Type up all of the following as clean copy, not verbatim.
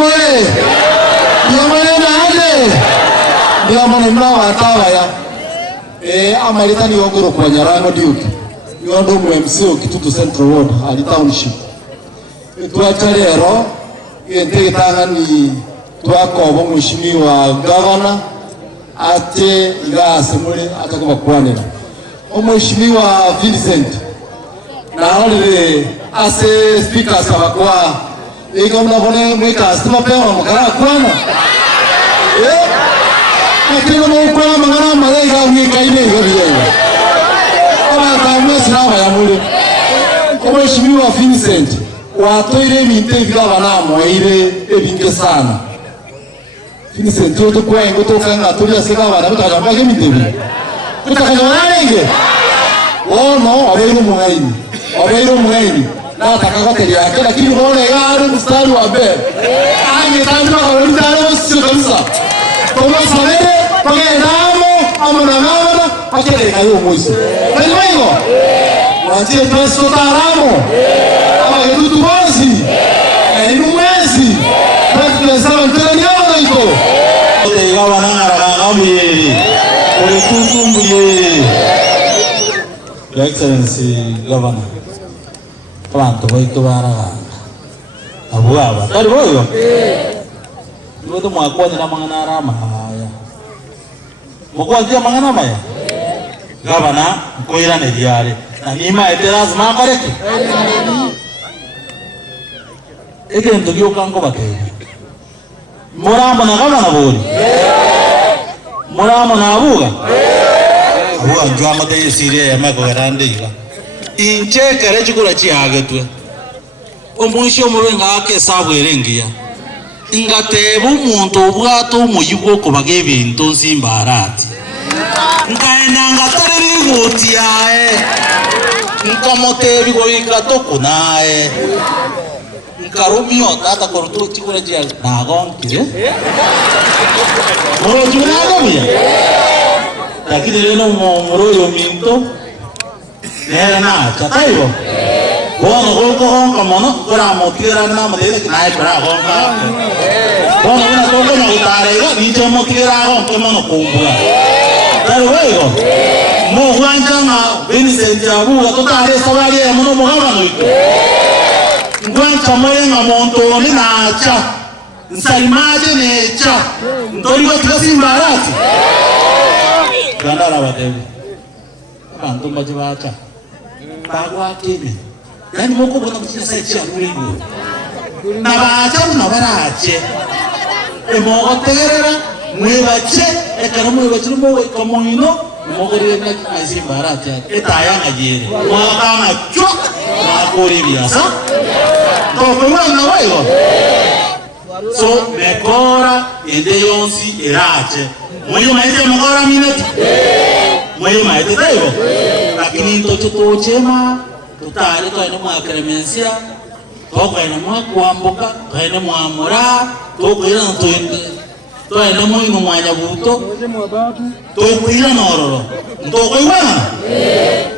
moye. Yamane nade. Yamane mna watawa ya. Amalita ni ongoro kwa Nyarango Duke. Yondo MCO Kitutu Central Ward ali township. Tuacharero yente tangani twakobo mheshimiwa governor ate igase muri atakuba kwanira. Mheshimiwa Vincent na ole ase speaker sabakwa iko mnabone mwika stima pewa mkara kwana akino mkwa mangana malega mwika ile hiyo kama kama sinawa ya mule. Mheshimiwa Vincent watoire binte vigabana moire ebinge sana Vincent to kwa ngo to kanga to ya sega bana butagamba ke mindebi kutakanywanenge no abeiro mwaini na atakakoteli yake lakini unaona yale mstari wa mbele angetaka kuondoa sio kabisa kama sabere pake ndamo ama na ngama akile kayo mwezi kwa hiyo watie pesa taramo ama kitu wazi ni mwezi kwa sababu tena yao iko ndio gawa na ngami ole tutumbuye. Your Excellency Governor, planto vai tubara abuaba tari boyo ndio mwakwani na mangana rama haya mwakwani mangana maya Governor koira ne diare na nima eteras makareki ege ndio kango bake morama na Governor boli morama na abuga abuga njwa mate siria ya mako garande iga inche kare chukura chiagetwe omushi omubenga ake sabwerengia ingatebu muntu obwato umuyugo kubage ebintu nsimbarati nkaenda ngatariri gotiae nkamotebi goikato kunae nkarumio tata korutu chikura chia nagonkire moro junago mia lakini leno moro yo minto nera na chatayo bono goko honka mono kora motira na madele kinai kora honka bono una toko no utarega nicho motira honka mono kumbura dai wego mo wanja na Vincent abuga totale sabali ya mono mogaba no iko ngwancha moyenga monto ni nacha nsaimaje necha ndorigo tlasimbarati gandara batebi bantu baje bacha bagwa kebe yani moko bona kuchina sai chia mulingo na bacha una barache emogo tegerera mwebache ekara mwebache mo kamoino mogori na kaisi baracha etaya ngajere mwaka na cho makori biasa to kwa na waigo so mekora ende yonsi erache mwenye maite mekora minute mwenye maite taigo lakini tochema tutari twaine mwa kremensia twaine mwa kuambuka twaine mwa mura twakwira twaine mwa ino mwanya buto twakwira nororo ntokwiwana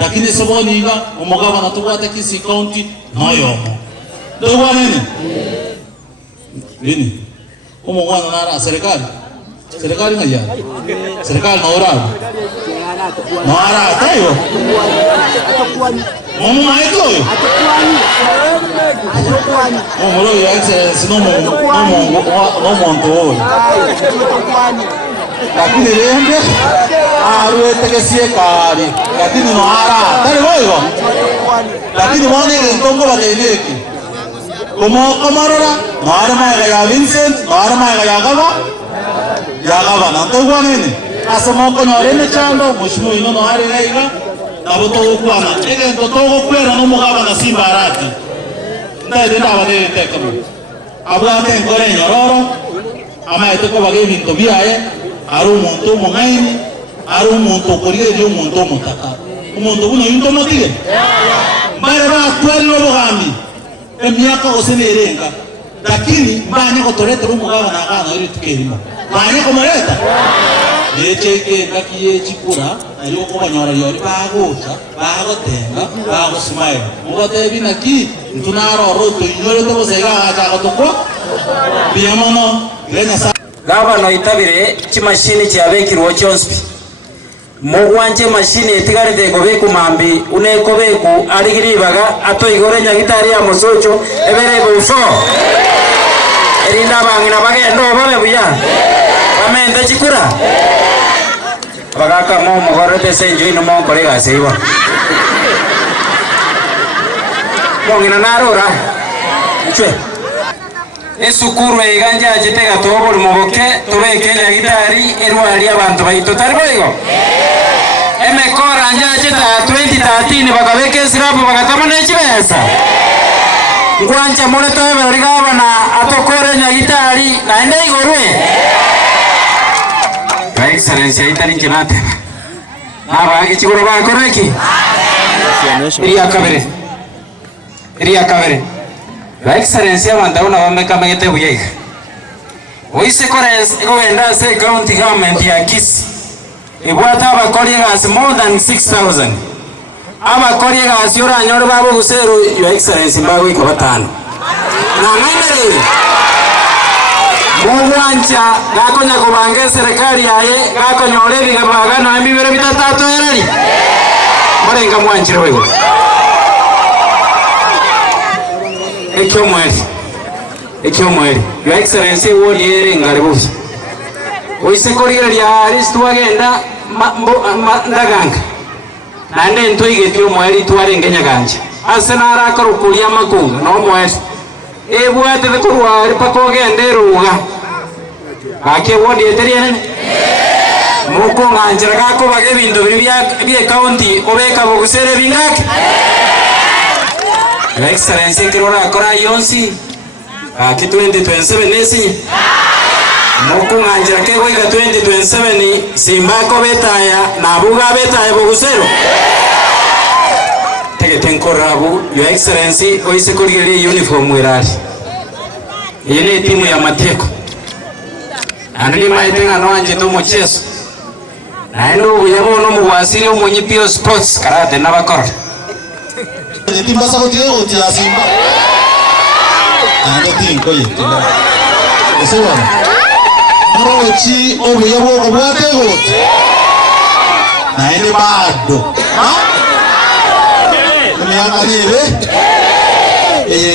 lakini saboniga umugaba na tubate kisi county noyomo ndowa nini umugwana na serikali ngaya serikali naora tayo Momo maiko yo. Momo yo Excellency no monto. Lakini lembe aruwe tekesie kari. Lakini no ara. Tare boyo. Lakini mone ntongo bateneki. Como kamarora, norma ya Vincent, norma ya Gaba na to gwanene. Asamo ko norene chando, mushmu ino no ari naiga. Nabo to kwana ege to kwera no mugaba na simbarati ndade ndaba de tekamo abwa te ngore nyororo ama etoko bage binto biaye aru muntu mungaini aru muntu korire yo muntu mutaka umuntu buno yinto motire mbare ba kwelo bogambi emyaka osenerenga lakini mbanye ko torete umugaba na kana iri tukerimo mbanye ko mareta yecheke ngakiye chikura ari okubanyora yori bagucha bagotenga bagosmile mugotebi naki ntunaro to inyore to bosega acha gotoko biamono lenya gavana itabire chimashini cyabekirwo cyonspi mugwanje mashini etigarite gobeku mambi uneko beku arigiribaga atoigore nyagitari ya musocho ebere bufo erinda bangina bagendo babe buya bamende chikura bagaka mo mugorete senjo ino mo kolega seiba bongina narora chwe esukuru eganja ajitega tobol muboke tobeke nyagitari erwali abantu bayito tarboigo emekora anja ajita 2013 bakabeke sirapo bakatamana chibesa ngwanja mole tobe rigabana atokore nyagitari naende igorwe excellence itari kimate aba kichigoro bakoreki iriya kabere excellence y'abandabona bameka megete buyega oise kores goenda se county government ya Kisii ibwata abakorigas more than 6000 abakorigas yoranyore babo guseru your excellence mbago iko batano na ngene mugwanja gakonya kubange serikali yaye gakonyore bigabaga na mbibere bitatato erari marenga mwanjiro wego ekyomweri your excellence wodi ere ngaribuzi oise korira lya aristu agenda ndaganga nande ntoigeti omweri twarengenya ganje ase narakorukuria makunga no mweri ebwate kurwari pakogende ruga ake wodi eteriene mukunganjira gako bage bintu bya county obeka bogusere bingake your excellence kirora akora yonsi ake 2027 nesi mukunganjira kego iga 2027 simbako betaya nabuga betaya bogusero tegetenkorabu your excellence oise kurigere uniform wirari yene timu ya mateko anani maitenga noanje to mocheso naendo yabono mubasire umunyipio sports karate nabakora timba sako tiego tia simba ande tinko yetinga esewa Morochi obuyabo obwate gote naende bado myaka nibe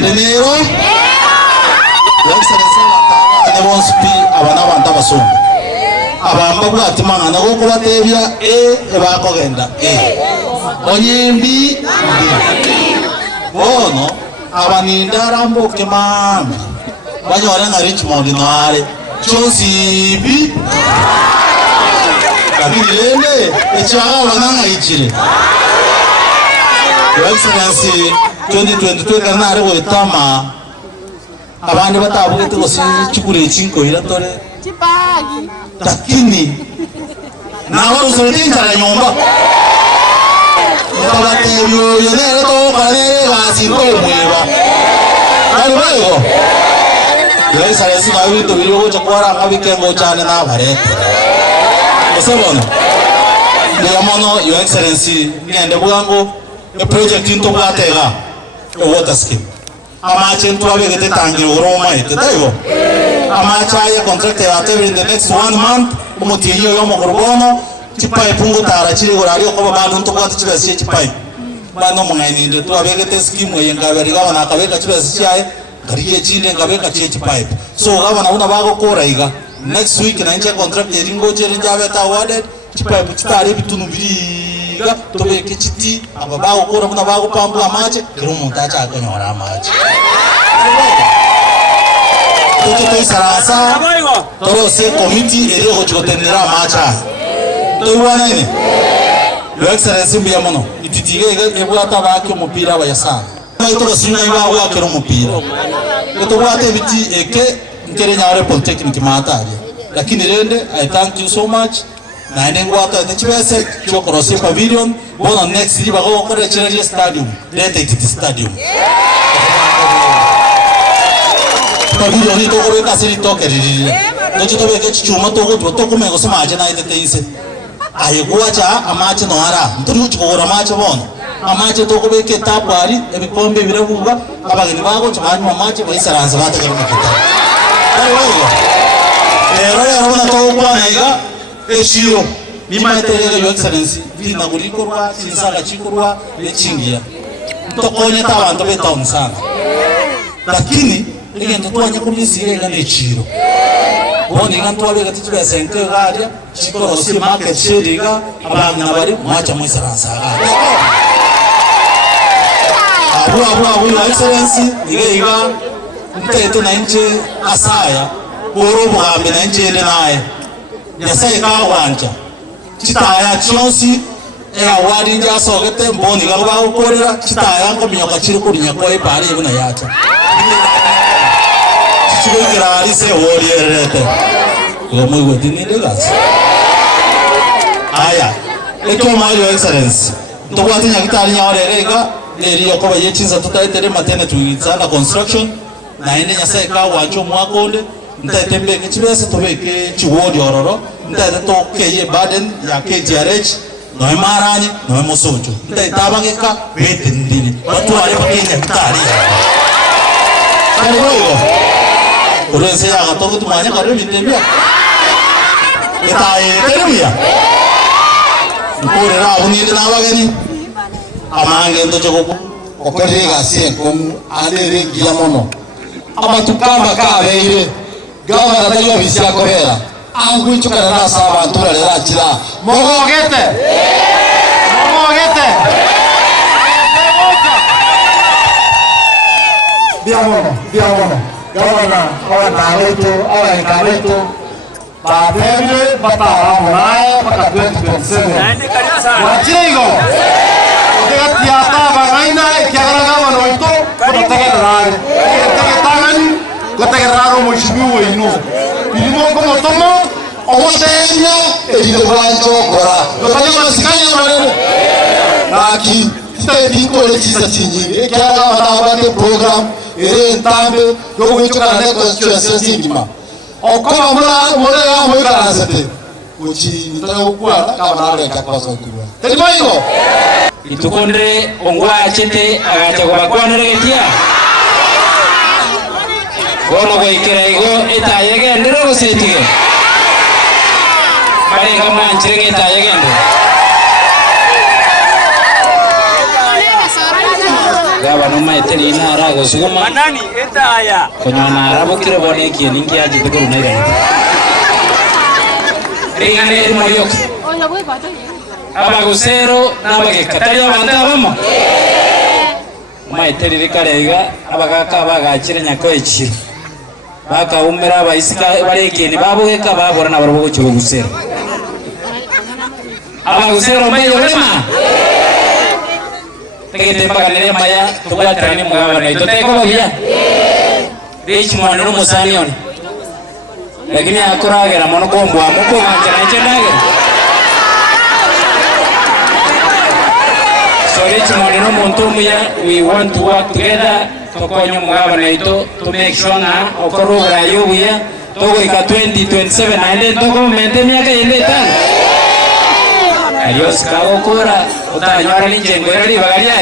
denero ne bonspi abana abantu abasonga abamba bwati mangana go kubatebya bakogenda onyimbi bono abaninda ramboke mama banyora na Richmond nare chosibi lakini lende echaga wananga ichire Your Excellency 2022 kana ari wetama abandi batabugete gose chikure chinko iratore chipagi lakini nawe uzotinza nyumba babatebyo yone to kare basinko mweba ari wewe Your Excellency nawe to biro chakwara kabikengo cyane nabare esebona yamono Your Excellency ngende bugango a project into Blatega, a water scheme. Amache to have a tangible Roma, Taiwo. Amacha contracted whatever in the next 1 month, Mutilio Yomogobono, Chipai Punguta, Chilurario, Kobabon to what Chipai. But no money to have a scheme where you can go on a Kaveka Chipai, Karia Chile and Kaveka Chipai. So, Governor Unabago Koraiga, next week, and I contract the Ringo Jerry Javeta awarded, Chipai Putari to Nubi. Tobe kichiti ababago kora muna bago pambu amache kirumu tacha akonyora amache toto sarasa toro se committee ere hochotenera amacha toiwana ine Your Excellency mbiamono ititige ebwata bake mupira bayasa toro sinya ibago akero mupira tobwate biti eke nkere nyare polytechnic matari lakini rende I thank you so much na ngwata nchibese chokorosi pavilion bona next year bago kore chireri stadium lete iti stadium pavilion ito ko ka siri to keriri Nocho tobeke chichuma tokume gusema aje na itete ise. Aye guacha amache no ara. Nturi uchikogora amache bono. Amache tokubeke tapari ebikombe birabuga abageni bago chimanywa amache bayisaranze batagera mu kitabo. Rero urabona tokwanega eshiro nimaiterere yo excellence bina gulikorwa sinsaga chikorwa lechingia. Tokonye tabantu betawo musanga. Lakini igenda twanya kubisire ngane echiro. Boni ngantwa bega titwe sente garia chikoro si market shediga abana bari mwacha mwisaransa garia. Abu excellence iga mteto na nje asaya oro buhambe na nje ele naye yasaye ka wanja chitaya chonsi awadi nja sogete mboni garuga ukorera chitaya nkomyoka chiri kurinya ko ipari ibuna yacha chichigira alise worierete uwo mwigwe gas aya ekyo mayo excellence ndobwatinya gitari nyaorerega eri yokoba yechinza tutaitere matene tuizana construction na ende nyasaye ka wacho mwakonde ntaitembeke chibese tobeke chiwodi ororo ntaite tokeye burden ya KGRH no emarani no emosojo ntaitabageka bete ndini watu wale bakenya gitari karibu urese ya gatoko tumanya kare bitembea etaye terumia nkorera abuninde nabageni amange ndochoko okorega senkom alere giamono amatukamba kabeire gavana tayo bisya kohera angu chukana na saba ntura lera chira mogogete biamono gavana awa naleto babere batara monae paka 2027 wachigo tiata bagaina kiagaraga noito kotegerare kotegeraro mheshimiwa ino bilimo como tomo omotenya elile banjo kora lokanya masikanya maneno naki titeko lechisa chinyi kiagaraga wanabate program ere ntambe yokuchoka na constituency singima okoma mura mwekana sete kuchi nitayokuwa kama nale kakwaso kubwa telimayo itukonde ongwa achete agacha kubakwaneregetia gono goikera igo etayege ndero gosetige bale kama anchirege etayege ndo gaba no maiteri inara gosuguma manani etaya konyana arabo kire bone kieni ngi ajite ko naira ringane moyok oya boy bato abagusero nabagekatari abanta bamo maiterire karega abagaka bagakire nyako echiro baka umera abaisika barekene babogeka babora na barobo cyo gusero abagusero mayirema tegete baganire maya tubatani mugabana itoteko babya Richmond no musanion lakini akoragera mono kombo amoko ngana chendage Richmond no Montomuya, we want to work together to konyo mugabana ito to make sure na okorogra yuya togo ika 2027 na ende togo mentemi aka ende tan alios ka okora utanyora ninjengo yari bagaria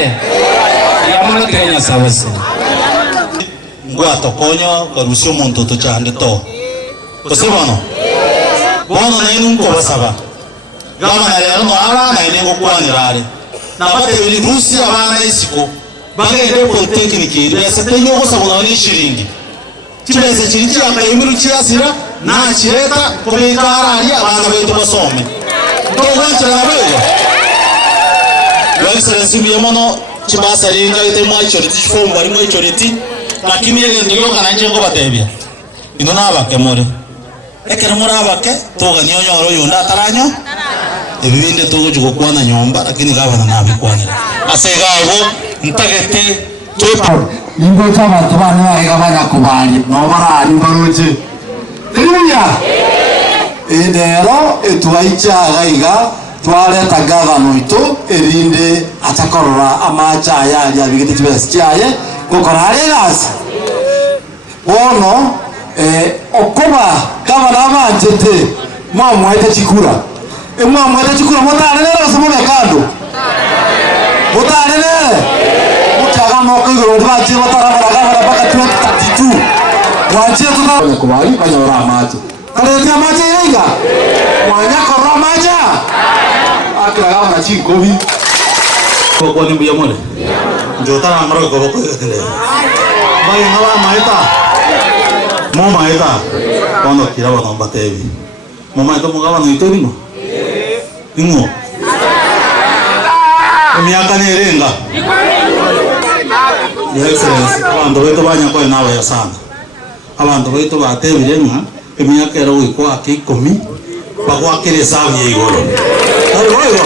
ya mono Kenya sabase ngwa to konyo korusio muntu to chande to kosebono bono na inu ko basaba gavana lero no ara na ine ko kwanirare na bate bili rusi abana isiko bagende polytechnic ile sete yogo sabona ni shiringi kibese kiriki akayimiru kirasira na kireta kubikara ali abana beto basome ndogwancha na bego excellence biyamono kibasa ringa ite mwa charity form bari mwa charity lakini yegende yoga nanje ngo batebya ino nabake more ekera muri abake toga nyonyoro yunda taranyo ebibinde togo chukukwana nyomba lakini gavana nabikwanira asegabo ntagete twepa ingo chama tubane bagabanya kubali no barari baruche haleluya edero etwaicha gaiga twaleta gavana ito erinde atakorora amacha yali abigite kibesi kyaye kokorare gas wono okoba kama na manjete mwamwete chikura mwamwete chikura mutarere usemo bekando mutarere mutaga no kigoro baje batarabara baka 2032 waje tuta kubali banyora amaje kale ya maje inga mwanya korra maje akira na chinkobi ko ni buya mole jota amro ko ko tele bai hawa maita mo maita kono kirawa no batevi mo maita mo gawa no itoringo ingo miaka ni renga Your Excellency abantu beto banya ko nawe ya sana abantu beto batebire nka emyaka ero iko akikomi bakwakireza byigoro ariyo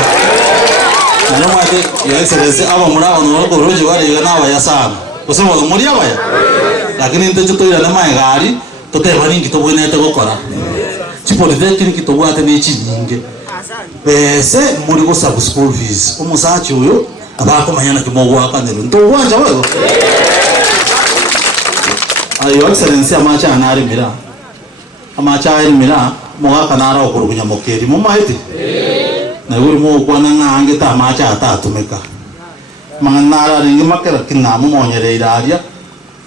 nano mate Your Excellency aba murabo no ko roje bari nawe ya sana usema muri abaya lakini ntecho toira na maigari toteba ningi tobwene te gukora chipoliteki ningi tobwate ni chinyinge bese muri go sub school fees umusachi uyo abako manyana kimogwa kanero ndo wanja wewe Your Excellency amacha anari mira amacha ari mira moga kanara okurunya mokeri mumahiti na uri mo kwana ngange ta amacha atatumeka manara ringi makera kinamu monyere iraria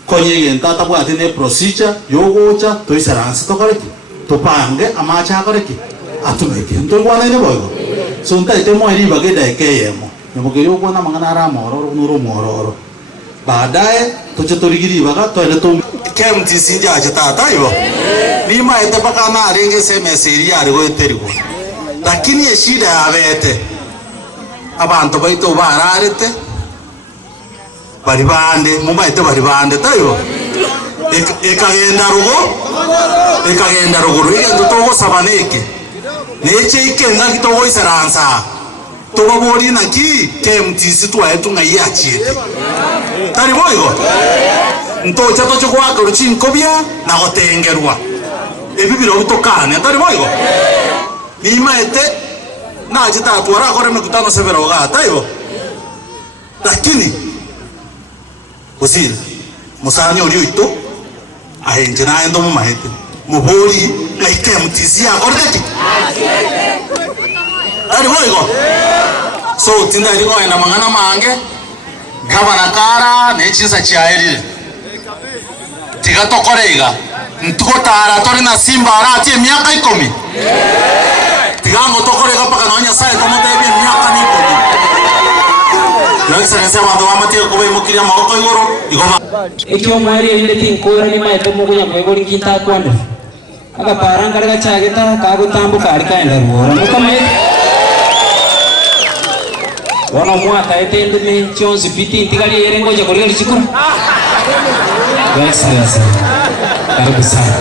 konye genta tabwate ne procedure yogocha toisaransi tokoreki topange amacha akoreki atumeke ndo kwana ne boyo so ntaite mo iri bageda ekeyemo nemokeri okwana manganara mororo nuro mororo baadaye tochetorigiri baga toile to KMTC jaje tata ibo ni maete baka na arenge semeseri ari goiterwa lakini eshida yabete abantu baito bararete bari bande mu maete bari bande tayo ekagenda rugo igendo togo sabaneke neche ikenga kitogo isaransa togo bori naki KMTC twaetu ngai achite tari boigo ntocha tocho kwa ruchin kobia na gotengerwa ebibiro bitokane tari boigo ni maete na ajita atwara kore mekutano severo ga taibo lakini usiri musanyo uri ito ahenje na endo mu maete mubori na KMTC akoreki tari boigo so tinda ringo ena mangana mange gavana kara nechinsa chiaeri tiga tokorega ntokotara tori na simba arati miaka 10 tiga ngo tokorega paka nonya sai tomotebi miaka 10 Your Excellency abantu bamate ko bemukiria maboko igoro igoma ekyo mwari inde tinkora ni maete mugunya mwegori kinta kwanda aga paranga daga chageta kagutambuka arikaenda ruora mukamete wana mwaka etende me chonzi piti ntigali erengo je kolega lichikura Your Excellency karibu sana